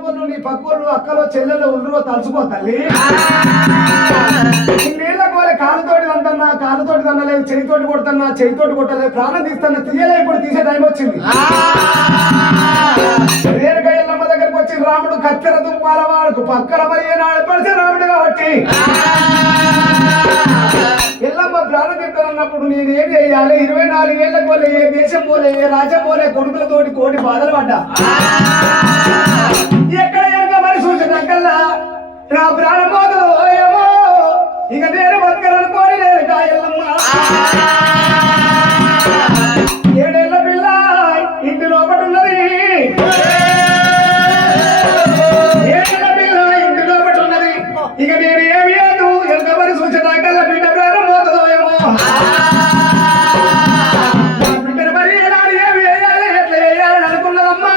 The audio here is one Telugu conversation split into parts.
నీ పక్కలు అక్కలో చెల్లెలు ఉండ్రో తలుచుకో తల్లి. నీళ్ళ కోలే కాలుతోటి అంటన్నా కాలుతోటి తన్నలేదు, చెయ్యితోటి కొడుతున్నా చెయ్యితోటి కొట్టలేదు, ప్రాణం తీస్తున్నా తీయలే. ఇప్పుడు తీసే టైం వచ్చింది. రేణుక ఎల్లమ్మ దగ్గరకు వచ్చి రాముడు కత్తెర దుమ్మాల వాడుకు పక్కన పడినాడు పడితే రాముడు కాబట్టి ఎల్లమ్మ ప్రాణం తీస్తానన్నప్పుడు నేనేం చేయాలి? 24 ఏళ్ళ పోలే, ఏ దేశం పోలే, ఏ రాజ్యం పోలే, కొడుకులతోటి కోటి బాధలు పడ్డా. ఎక్కడ ఎనక మరి చూసినాకల్లా నా ప్రాణం పోదు ఏమో, ఇక నేను బతకలనుకోని నేను కాయల్లమ్మ. 7 ఏళ్ల పిల్ల ఇంటి లోపల ఉన్నది, 7 ఏళ్ల పిల్ల ఇంటి లోపల ఉన్నది. ఇక నేను ఏమి లేదు ఎనక మరి చూసినాకల్లా బిడ్డ ప్రాణం పోతుందో ఏమో. బిడ్డను మరి ఏమి వేయాలి ఎట్లా వేయాలని అనుకున్నదమ్మా.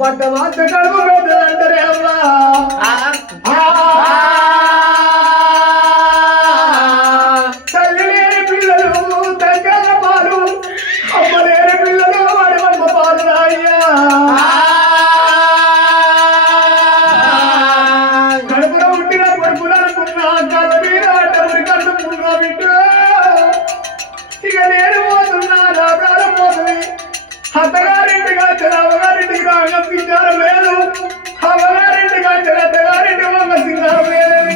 పట్ట మాత కడుపు పెద్దలంటారే అమ్మా. తల్లి లేని పిల్లలు దగ్గర పాలు, అమ్మ లేని పిల్లలు వాడమ్మ పాలు రాయ్యా. కడుపులో ఉండిన కొడుకులు అనుకున్నా కళ్ళ మీద అడ్డముడి కడుపుకున్నా బిడ్డు. ఇక నేను పోతున్నా, నా ప్రాణం పోతుంది. అత్తగారింటికి వచ్చి అమ్మగారింటికి రాగా సింగారం లేదు, అమ్మగారింటికి వచ్చి అత్తగారింటి అమ్మ సింగారం లేదని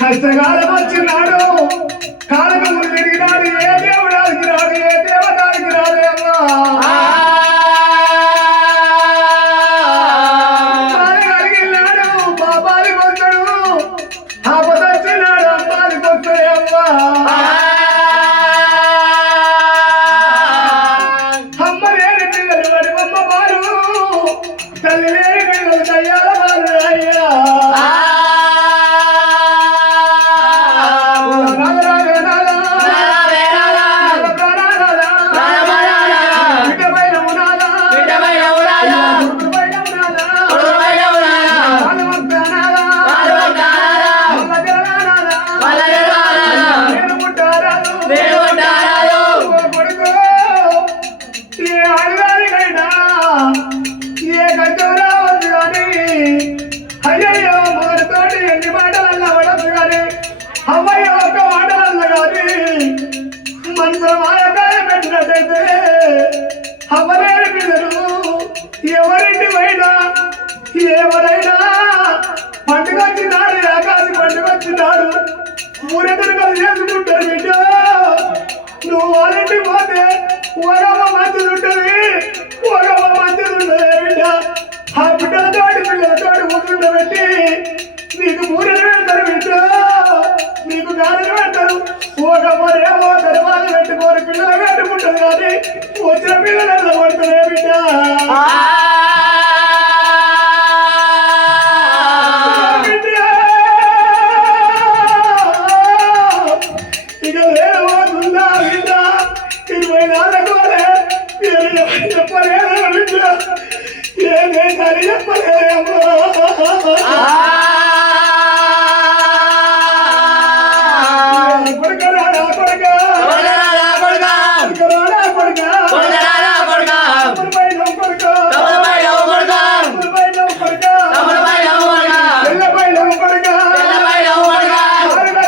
కష్టకాలం వచ్చినాడు, కాలకములు తిరిగినాడు, ఏ దేవుడానికి రాడు, ఏ దేవతానికి రాడు అమ్మా. కలిగినాడు బాబాలికి వస్తాడు, ఆపద వచ్చినాడు అమ్మాలికి వస్తాయి అమ్మా. అమ్మ లేని పిల్లలు వాడి అమ్మ వారు, తల్లి లేని పిల్లలు దయ్యాల వారు అయ్యా. అయ్యయ్యో మాటతోటి ఎన్ని మాటలన్నా పడచ్చు కానీ అమ్మయ్య ఒక్క మాటలన్నా కానీ మనసులో మాయకాయ పెట్టినట్టయితే అమ్మలేని పిల్లలు ఎవరింటి పోయినా ఎవరైనా పండుగ వచ్చినాడు, ఆకాశం పండుగ వచ్చినాడు, ఊరెదురు కలిసి చేసుకుంటారు బిడ్డ. నువ్వు వాళ్ళంటి పోతే ఓగమ్మ మంచిది ఉంటుంది, ఓగమ్మ మంచిది ఉంటుంది బిడ్డ. ఆ బిడ్డలతోటి పిల్లలతోటి ముద్దుండబెట్టి నీకు ఊరెలు పెడతారు బిడ్డ, నీకు గాలిని పెడతారు. ఓగమ్మరేమో దర్వాలు పెట్టుకోరు, పిల్లలు పెట్టుకుంటారు కానీ వచ్చిన పిల్లలు పడుతున్నాయి బిడ్డ. ఇక లేవోతుందా బిడ్డ, 24 చెప్పలేదు బిడ్డ, ఏమే సరి చెప్పలేమో. కొడుకరాడా కొడుక కొడుకరాడా కొడుక కొడుక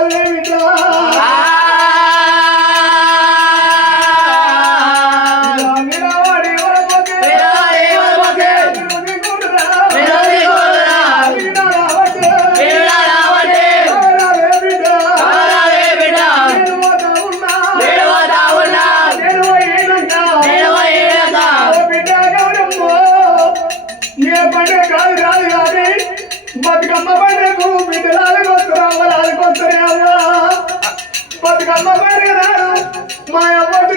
కాదులే బిడ్డ బతుకమ్మ పండుగకు బిడ్డలాలకు వస్తారు అవ్వలాలకు వస్తారే అవ్వ బతుకమ్మ పండుగ మా అవ్వటి